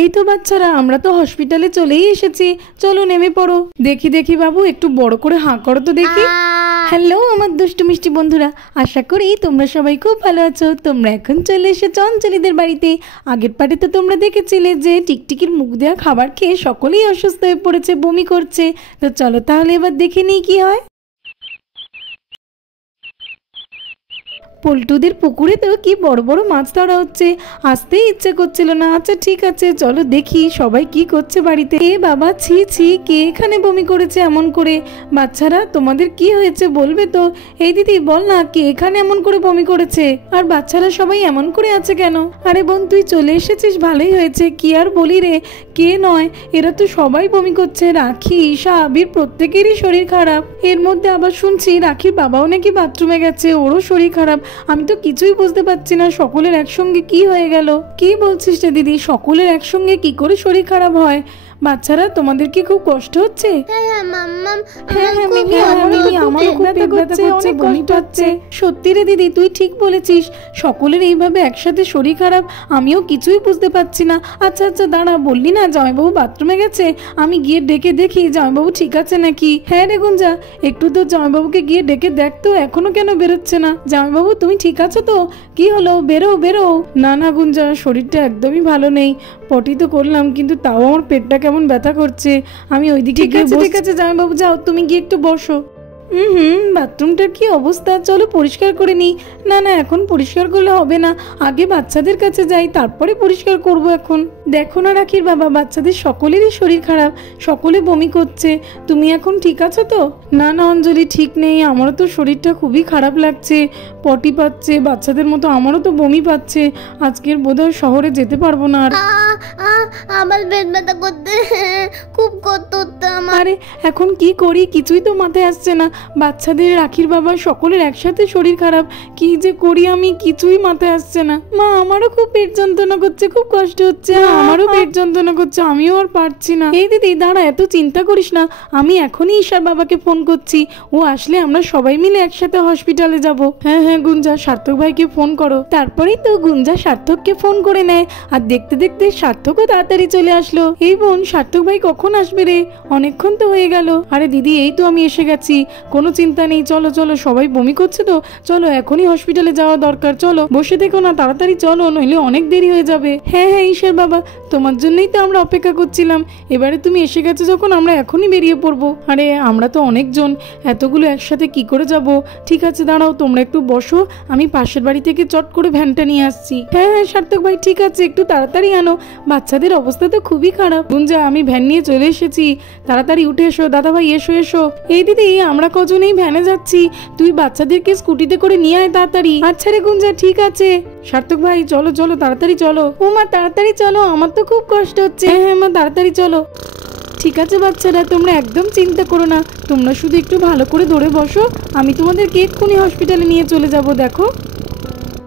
এই তো বাচ্চারা, আমরা তো হসপিটালে চলেই এসেছি, চলো নেমে পড়ো। দেখি দেখি বাবু, একটু বড় করে হাঁ করো তো দেখি। হ্যালো আমার দুষ্টু মিষ্টি বন্ধুরা, আশা করি তোমরা সবাই খুব ভালো আছো। তোমরা এখন চলে এসেছো অঞ্জলিদের বাড়িতে। আগের পার্টে তো তোমরা দেখেছিলে যে টিকটিকির মুখ দেওয়া খাবার খেয়ে সকলেই অসুস্থ হয়ে পড়েছে, বমি করছে। তো চলো তাহলে এবার দেখে নিই কি হয়। পল্টুদের পুকুরে তো কি বড় বড় মাছ ধরা হচ্ছে, আসতেই ইচ্ছে করছিল না। আচ্ছা ঠিক আছে, চলো দেখি সবাই কি করছে বাড়িতে। এ বাবা, ছি ছি, কে এখানে বমি করেছে এমন করে? বাচ্চারা তোমাদের কি হয়েছে বলবে তো? এই দিদি বল না, কে এখানে এমন করে বমি করেছে? আর বাচ্চারা সবাই এমন করে আছে কেন? আরে বোন, তুই চলে এসেছিস, ভালোই হয়েছে। কি আর বলি রে, কে নয়, এরা তো সবাই বমি করছে। রাখি, ঈশা, আবির প্রত্যেকেরই শরীর খারাপ। এর মধ্যে আবার শুনছি রাখির বাবাও নাকি বাথরুমে গেছে, ওরও শরীর খারাপ। আমি তো কিছুই বুঝতে পারছি না, সকলের একসঙ্গে কি হয়ে গেল? কি বলছিস রে দিদি, সকলের একসঙ্গে কি করে শরীর খারাপ হয়? বাচ্চারা, তোমাদের কি খুব কষ্ট হচ্ছে? সত্যি রে দিদি, তুই ঠিক বলেছিস, সকলের এইভাবে একসাথে শরীর খারাপ, আমিও কিছুই বুঝতে পারছি না। আচ্ছা আচ্ছা দাঁড়া, বললি না জামাইবাবু বাথরুমে গেছে, আমি গিয়ে ডেকে দেখি জামাইবাবু ঠিক আছে নাকি। হ্যাঁ রে গুঞ্জা, একটু তো জামাইবাবুকে গিয়ে ডেকে দেখ তো, এখনো কেন বেরোচ্ছে না? জামাইবাবু তুমি ঠিক আছো তো? কি হলো, বেরো বেরো। না না গুঞ্জা, শরীরটা একদমই ভালো নেই। পটি তো করলাম, কিন্তু তাও আমার পেটটা কেমন ব্যথা করছে। আমি ওইদিকে গিয়ে ঠিক আছে জামাইবাবু, যাও তুমি গিয়ে একটু বসো। বাথরুমটার কি অবস্থা, চলো পরিষ্কার করে নিই। না না, এখন পরিষ্কার করলে হবে না, আগে বাচ্চাদের কাছে যাই, তারপরে পরিষ্কার করব। এখন দেখো না রাখির বাবা, বাচ্চাদের সকলেরই শরীর খারাপ, সকলে বমি করছে। তুমি এখন ঠিক আছো তো? না না অঞ্জলি, ঠিক নেই, আমারও তো শরীরটা খুবই খারাপ লাগছে, পটি পাচ্ছে, বাচ্চাদের মতো আমারও তো বমি পাচ্ছে। আজকের বোধহয় শহরে যেতে পারবো না আর। আমার পেট ব্যথা করতে খুব কষ্ট হচ্ছে আমার। আরে এখন কি করি, কিছুই তো মাথায় আসছে না। বাচ্চাদের, রাখির বাবা, সকলের একসাথে শরীর খারাপ, কি যে করি আমি কিছুই মাথায় আসছে না। মা, আমারও খুব পেট যন্ত্রণা করছে, খুব কষ্ট হচ্ছে, আমারও পেট যন্ত্রণা করছে, আমিও আর পারছি না। এই দিদি দাঁড়া, এত চিন্তা করিস না, আমি এখনই ঈশার বাবাকে ফোন করছি, ও আসলে আমরা সবাই মিলে একসাথে হসপিটালে যাব। হ্যাঁ হ্যাঁ গুঞ্জা, সার্থক ভাইকে ফোন করো। তারপরেই তো গুঞ্জা সার্থককে ফোন করে নেয়, আর দেখতে দেখতে সার্থকও তাড়াতাড়ি চলে আসলো। এই বোন, সার্থক ভাই কখন আসবে রে? অনেকক্ষণ তো হয়ে গেল। আরে দিদি, এই তো আমি এসে গেছি, কোনো চিন্তা নেই, চলো চলো, সবাই বমি করছে তো চলো, এখনই হসপিটালে যাওয়া দরকার। চলো, বসে দেখো না, তাড়াতাড়ি চলো, নইলে অনেক দেরি হয়ে যাবে। হ্যাঁ হ্যাঁ ঈশার বাবা, তোমার জন্যই তো আমরা অপেক্ষা করছিলাম, এবারে তুমি এসে গেছো যখন আমরা এখনই বেরিয়ে পড়বো। আরে আমরা তো অনেকজন, এতগুলো একসাথে কি করে যাব? ঠিক আছে দাঁড়াও, তোমরা একটু বসো, আমি পাশের বাড়ি থেকে চট করে ভ্যানটা নিয়ে আসছি। হ্যাঁ হ্যাঁ সার্থক ভাই, ঠিক আছে, একটু তাড়াতাড়ি আনো, বাচ্চাদের অবস্থা তো খুবই খারাপ। গুঞ্জা, আমি ভ্যান নিয়ে চলে এসেছি, তাড়াতাড়ি উঠে এসো। দাদা ভাই এসো এসো। এই দিদি, আমরা কজনেই ভ্যানে যাচ্ছি, তুই বাচ্চাদেরকে স্কুটিতে করে নিয়ে আয় তাড়াতাড়ি। আচ্ছা রে গুঞ্জা, ঠিক আছে। সার্থক ভাই চলো চলো, তাড়াতাড়ি চলো। ও মা, তাড়াতাড়ি চলো, আমার তো খুব কষ্ট হচ্ছে। হ্যাঁ মা, তাড়াতাড়ি চলো। ঠিক আছে বাচ্চারা, তোমরা একদম চিন্তা করো না, তোমরা শুধু একটু ভালো করে ধরে বসো, আমি তোমাদেরকে এক্ষুনি হসপিটালে নিয়ে চলে যাব। দেখো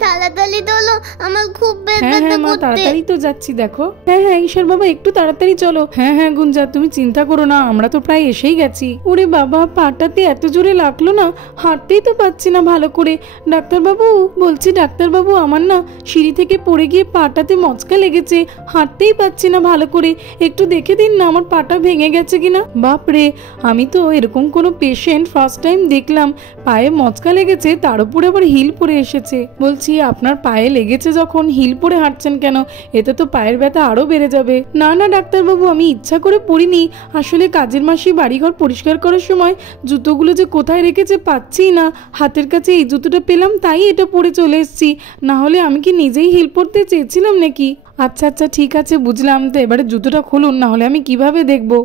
তাড়াতাড়ি চলো, আমার খুব পেট ব্যথা করছে। তাড়াতাড়ি তো যাচ্ছি, দেখো। হ্যাঁ হ্যাঁ ঈশার বাবা, একটু তাড়াতাড়ি চলো। হ্যাঁ হ্যাঁ গুঞ্জা, তুমি চিন্তা করো না, আমরা তো প্রায় এসেই গেছি। ওরে বাবা, পাটাতে এত জোরে লাগলো না, হাঁটতেই তো পাচ্ছি না ভালো করে। ডাক্তারবাবু বলছি, ডাক্তারবাবু, আমার না সিঁড়ি থেকে পড়ে গিয়ে পাটাতে মচকা লেগেছে, হাঁটতেই পাচ্ছি না ভালো করে, একটু দেখে দিন না আমার পাটা ভেঙে গেছে কিনা। বাপরে, আমি তো এরকম কোনো পেশেন্ট ফার্স্ট টাইম দেখলাম, পায়ে মচকা লেগেছে, তার উপরে আবার হিল পরে এসেছে। বলছি, আপনার পায়ে লেগেছে যখন হিল পরে হাঁটছেন কেন? এতে তো পায়ের ব্যথা আরো বেড়ে যাবে। না না ডাক্তারবাবু, আমি ইচ্ছা করে পড়িনি, আসলে কাজের মাসি বাড়িঘর পরিষ্কার করার সময় জুতোগুলো যে কোথায় রেখেছে পাচ্ছি না, হাতের কাছে এই জুতোটা পেলাম, তাই এটা পরে চলে এসেছি, না হলে আমি কি নিজেই হিল পরতে চেয়েছিলাম নাকি? আচ্ছা আচ্ছা ঠিক আছে, বুঝলাম, তো এবারে জুতোটা খুলুন, না হলে আমি কিভাবে দেখবো?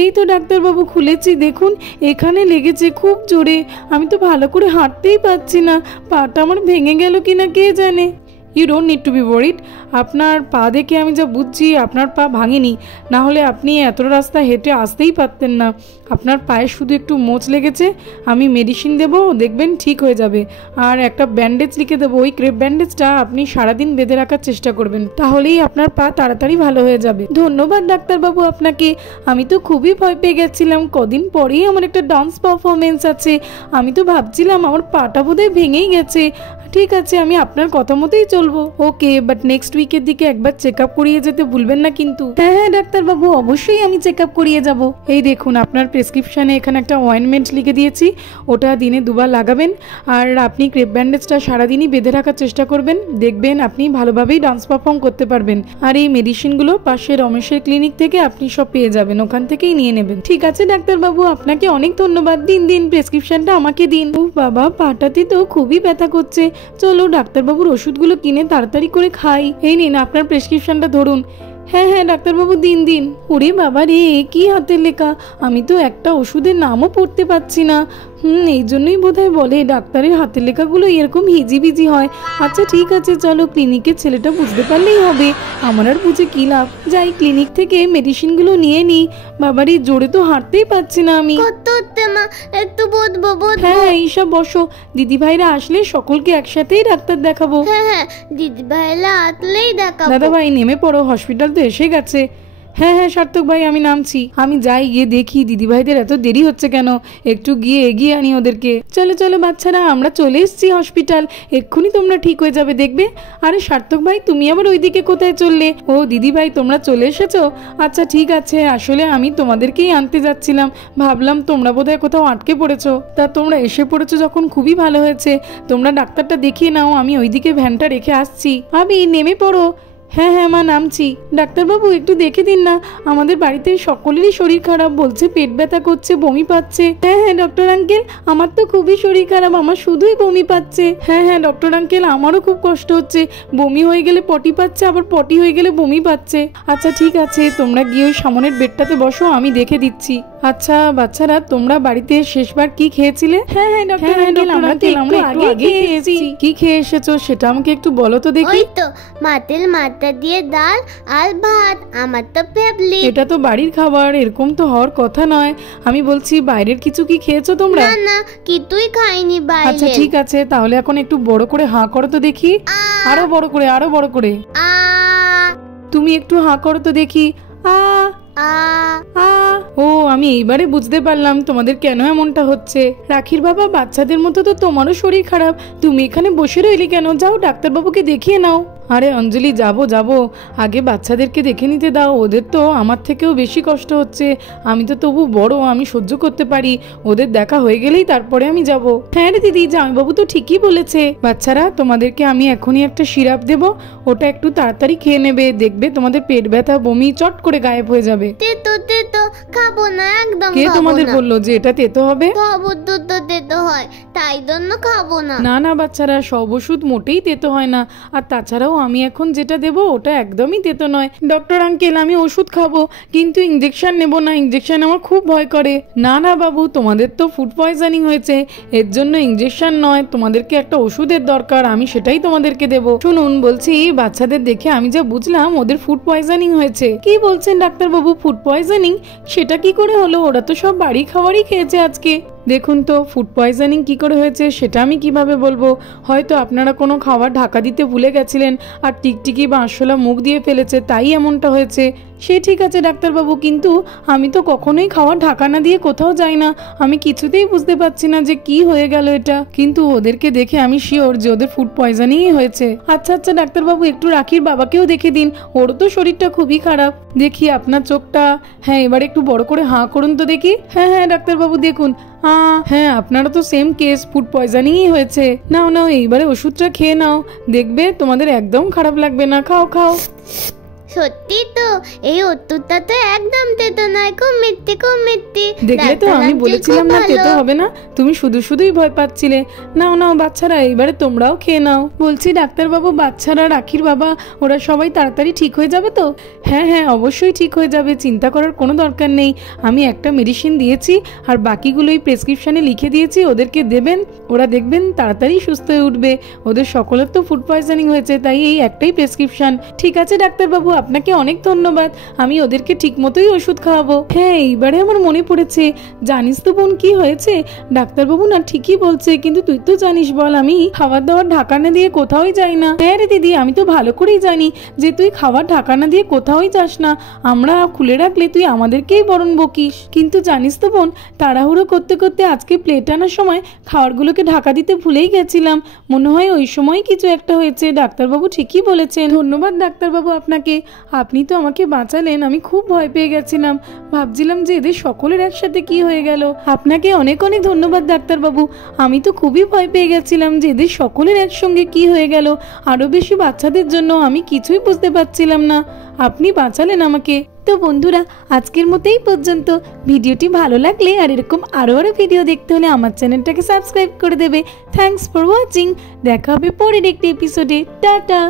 এই তো ডাক্তারবাবু খুলেছি, দেখুন এখানে লেগেছে খুব জোরে, আমি তো ভালো করে হাঁটতেই পারছি না, পাটা আমার ভেঙে গেল কিনা কে জানে। You don't need to be worried, আপনার পা দেখে আমি যা বুঝছি আপনার পা ভাঙেনি, না হলে আপনি এত রাস্তা হেঁটে আসতেই পারতেন না। আপনার পায়ে শুধু একটু মোচ লেগেছে, আমি মেডিসিন দেবো, দেখবেন ঠিক হয়ে যাবে, আর একটা ব্যান্ডেজ লিখে দেবো, ওই ক্রেপ ব্যান্ডেজটা আপনি সারাদিন বেঁধে রাখার চেষ্টা করবেন, তাহলেই আপনার পা তাড়াতাড়ি ভালো হয়ে যাবে। ধন্যবাদ ডাক্তারবাবু আপনাকে, আমি তো খুবই ভয় পেয়ে গেছিলাম, কদিন পরেই আমার একটা ডান্স পারফরমেন্স আছে, আমি তো ভাবছিলাম আমার পাটা বোধহয় ভেঙেই গেছে। ঠিক আছে, আমি আপনার কথা মতোই চলবো। ওকে, বাট নেক্সট উইকের দিকে একবার চেক আপ করিয়ে যেতে ভুলবেন না কিন্তু। হ্যাঁ হ্যাঁ ডাক্তারবাবু, অবশ্যই আমি চেক আপ করিয়ে যাব। এই দেখুন, আপনার প্রেসক্রিপশানে এখানে একটা অয়েনমেন্ট লিখে দিয়েছি, ওটা দিনে 2 বার লাগাবেন। আর আপনি ক্রেপ ব্যান্ডেজটা সারাদিনই বেঁধে রাখার চেষ্টা করবেন, দেখবেন আপনি ভালোভাবেই ডান্স পারফর্ম করতে পারবেন। আর এই মেডিসিনগুলো পাশে রমেশের ক্লিনিক থেকে আপনি সব পেয়ে যাবেন, ওখান থেকেই নিয়ে নেবেন। ঠিক আছে ডাক্তারবাবু, আপনাকে অনেক ধন্যবাদ। দিন দিন প্রেসক্রিপশনটা আমাকে দিন। ও বাবা, পাটাতে তো খুবই ব্যথা করছে। চলো ডাক্তারবাবুর ওষুধগুলো কিনে তাড়াতাড়ি করে খাই। এই নিন আপনার প্রেসক্রিপশনটা ধরুন। হ্যাঁ হ্যাঁ ডাক্তারবাবু, দিন দিন। ওরে বাবা রে, কি হাতের লেখা! আমি তো একটা ওষুধের নামও পড়তে পারছি না। এই জন্যই বোধহয় বলে ডাক্তারের হাতের লেখাগুলো এরকম হিজিবিজি হয়। আচ্ছা ঠিক আছে, চলো ক্লিনিকের ছেলেটা বুঝতে পারলেই হবে, আমার আর বুঝে কি লাভ। যাই ক্লিনিক থেকে মেডিসিনগুলো নিয়ে নিই। বাবারে, জোরে তো হাঁটতেই পারছি না আমি। মা, একটু বসবো। হ্যাঁ এইসব বসো, দিদি ভাইরা আসলে সকলকে একসাথেই ডাক্তার দেখাবো। হ্যাঁ, দিদি ভাইরা আসলেই দেখাবো। দাদা ভাই নেমে পড়ো, হসপিটাল তো এসে গেছে। হ্যাঁ হ্যাঁ সার্থক ভাই, আমি নামছি। আমি যাই, গিয়ে দেখি দিদি ভাইদের এত দেরি হচ্ছে কেন, একটু গিয়ে এগিয়ে আনি ওদেরকে। চলো চলো বাচ্চারা, আমরা চলে এসেছি হসপিটাল, এক্ষুনি তোমরা ঠিক হয়ে যাবে দেখবে। আরে সার্থক ভাই, তুমি আবার ওইদিকে কোথায় চললে? ও দিদি ভাই, তোমরা চলে এসেছো? আচ্ছা ঠিক আছে, আসলে আমি তোমাদেরকেই আনতে যাচ্ছিলাম, ভাবলাম তোমরা বোধহয় কোথাও আটকে পড়েছো। তা তোমরা এসে পড়েছো যখন খুবই ভালো হয়েছে, তোমরা ডাক্তারটা দেখিয়ে নাও, আমি ওইদিকে ভ্যানটা রেখে আসছি। আমি নেমে পড়ো। হ্যাঁ হ্যাঁ মা, নামছি। ডাক্তারবাবু একটু দেখে দিন না, আমাদের বাড়িতে সকলেরই শরীর খারাপ, বলছে পেট ব্যথা করছে, বমি পাচ্ছে। হ্যাঁ হ্যাঁ ডক্টর আঙ্কেল, আমার তো খুবই শরীর খারাপ, আমার শুধুই বমি পাচ্ছে। হ্যাঁ হ্যাঁ ডক্টর আঙ্কেল, আমারও খুব কষ্ট হচ্ছে, বমি হয়ে গেলে পটি পাচ্ছে, আবার পটি হয়ে গেলে বমি পাচ্ছে। আচ্ছা ঠিক আছে, তোমরা গিয়ে ওই সামনের বেডটাতে বসো, আমি দেখে দিচ্ছি। আচ্ছা বাচ্চারা, তোমরা বাড়িতে শেষবার কি খেয়েছিলে? হ্যাঁ হ্যাঁ ডক্টর আঙ্কেল, আমরা একটু আগে খেয়েছি। কি খেয়ে এসেছো সেটা আমাকে একটু বলো তো দেখি। ওই তো মাছের মাথা দিয়ে ডাল আর ভাত, আমার তো ফেভারিট। এটা তো বাড়ির খাবার, এরকম তো হওয়ার কথা নয়। আমি বলছি বাইরের কিছু কি খেয়েছো তোমরা? না না, কিছুই খাইনি বাইরে। আচ্ছা ঠিক আছে, তাহলে এখন একটু বড় করে হাঁ করো তো দেখি। আরো বড় করে, আরো বড় করে। তুমি একটু হাঁ করো তো দেখি। আ ও, আমি এইবারে বুঝতে পারলাম তোমাদের কেন এমনটা হচ্ছে। রাখির বাবা, বাচ্চাদের মতো তো তোমারও শরীর খারাপ, তুমি এখানে বসে রইলি কেন? যাও ডাক্তারবাবুকে দেখিয়ে নাও। আরে অঞ্জলি, যাবো, আগে বাচ্চাদেরকে দেখে নিতে দাও, ওদের তো আমার থেকেও বেশি কষ্ট হচ্ছে। আমি তো তবু বড়, আমি সহ্য করতে পারি, ওদের দেখা হয়ে গেলেই তারপরে আমি যাব। হ্যাঁ রে দিদি, জামাইবাবু তো ঠিকই বলেছে। বাচ্চারা, তোমাদেরকে আমি এখনই একটা সিরাপ দেবো, ওটা একটু তাড়াতাড়ি খেয়ে নেবে, দেখবে তোমাদের পেট ব্যথা বমি চট করে গায়েব হয়ে যাবে। তেতো খাবো না, একদম। কে তোমাদের বললো যে এটা তেতো হবে? দুধ তেতো হয়, তাই জন্য খাবো না। না না বাচ্চারা, সব ওষুধ মোটেই তেতো হয় না, আর তাছাড়াও আমি এখন যেটা দেবো ওটা একদমই তেতো নয়। ডক্টর আঙ্কেল, আমি ওষুধ খাবো, কিন্তু ইঞ্জেকশন নেবো না, ইঞ্জেকশন আমার খুব ভয় করে। না না বাবু, তোমাদের তো ফুড পয়জনিং হয়েছে, এর জন্য ইঞ্জেকশন নয়, তোমাদেরকে একটা ওষুধের দরকার, আমি সেটাই তোমাদেরকে দেবো। শুনুন, বলছি বাচ্চাদের দেখে আমি যা বুঝলাম ওদের ফুড পয়জনিং হয়েছে। কি বলছেন ডাক্তারবাবু, ফুড পয়জনিং? সেটা কি করে হলো? ওরা তো সব বাড়ি খাবারই খেয়েছে আজকে। দেখুন তো, ফুড পয়জনিং কি করে হয়েছে সেটা আমি কিভাবে বলবো? হয়তো আপনারা কোনো খাবার ঢাকা দিতে ভুলে গেছিলেন, আর টিকটিকি বা আরশোলা মুখ দিয়ে ফেলেছে, তাই এমনটা হয়েছে। সে ঠিক আছে ডাক্তারবাবু, কিন্তু আমি তো কখনোই খাবার ঢাকা না দিয়ে কোথাও যাই না, আমি কিছুতেই বুঝতে পারছি না যে কি হয়ে গেল এটা। কিন্তু ওদেরকে দেখে আমি শিওর যে ওদের ফুড পয়জনিংই হয়েছে। আচ্ছা আচ্ছা ডাক্তারবাবু, একটু রাখির বাবাকেও দেখে দিন, ওরও তো শরীরটা খুবই খারাপ। দেখি আপনার চোখটা। হ্যাঁ, এবার একটু বড় করে হাঁ করুন তো দেখি। হ্যাঁ হ্যাঁ ডাক্তারবাবু, দেখুন। হ্যাঁ, আপনারা তো সেম কেস, ফুড পয়জনিংই হয়েছে। নাও নাও, এইবারে ওষুধটা খেয়ে নাও, দেখবে তোমাদের একদম খারাপ লাগবে না। খাও খাও। সত্যি তো, এই ওষুধটা তো একদম তেতো নয়, খুব মিষ্টি। দেখলে তো, আমি বলেছিলাম না তেতো হবে না, তুমি শুধুই ভয় পাচ্ছিলে। নাও নাও বাচ্চারা, এইবারে তোমরাও খেয়ে নাও। বলছি ডাক্তারবাবু, বাচ্চারা, রাখির বাবা, ওরা সবাই তাড়াতাড়ি ঠিক হয়ে যাবে তো? হ্যাঁ হ্যাঁ, অবশ্যই ঠিক হয়ে যাবে, চিন্তা করার কোনো দরকার নেই। আমি একটা মেডিসিন দিয়েছি, আর বাকিগুলোই প্রেসক্রিপশনে লিখে দিয়েছি, ওদেরকে দেবেন, ওরা দেখবেন তাড়াতাড়ি সুস্থ হয়ে উঠবে। ওদের সকলের তো ফুড পয়জনিং হয়েছে, তাই এই একটাই প্রেসক্রিপশন। ঠিক আছে ডাক্তারবাবু, আপনাকে অনেক ধন্যবাদ। আমি ওদেরকে ঠিক মতোই ওষুধ খাওয়াবো। হ্যাঁ, এইবারে আমার মনে পড়েছে। জানিস তো বোন কি হয়েছে? ডাক্তারবাবু না ঠিকই বলছে, কিন্তু তুই তো জানিস বল, আমি খাবার দাবার ঢাকানা দিয়ে কোথাওই যাই না। হ্যাঁ রে দিদি, আমি তো ভালো করেই জানি যে তুই খাবার ঢাকানা দিয়ে কোথাওই যাস না। আমরা খুলে রাখলে তুই আমাদেরকেই বরণ বকিস। কিন্তু জানিস তো বোন, তাড়াহুড়ো করতে করতে আজকে প্লেট আনার সময় খাবারগুলোকে ঢাকা দিতে ভুলেই গেছিলাম। মনে হয় ওই সময় কিছু একটা হয়েছে। ডাক্তারবাবু ঠিকই বলেছেন। ধন্যবাদ ডাক্তারবাবু আপনাকে, আপনি তো আমাকে বাঁচালেন। আমি খুব ভয় পেয়ে গেছিলাম, ভাবছিলাম যে এদের সকলের একসাথে কি হয়ে গেল। আপনাকে অনেক অনেক ধন্যবাদ ডাক্তারবাবু। আমি তো খুবই ভয় পেয়ে গেছিলাম যে এদের সকলের একসঙ্গে কি হয়ে গেল, আরো বেশি বাচ্চাদের জন্য। আমি কিছুই বুঝতে পারছিলাম না, আপনি বাঁচালেন আমাকে। তো বন্ধুরা, আজকের মতো এই পর্যন্ত। ভিডিওটি ভালো লাগলে আর এরকম আরো ভিডিও দেখতে হলে আমার চ্যানেলটাকে সাবস্ক্রাইব করে দেবে। Thanks for watching. দেখা হবে পরের একটি এপিসোডে। টাটা।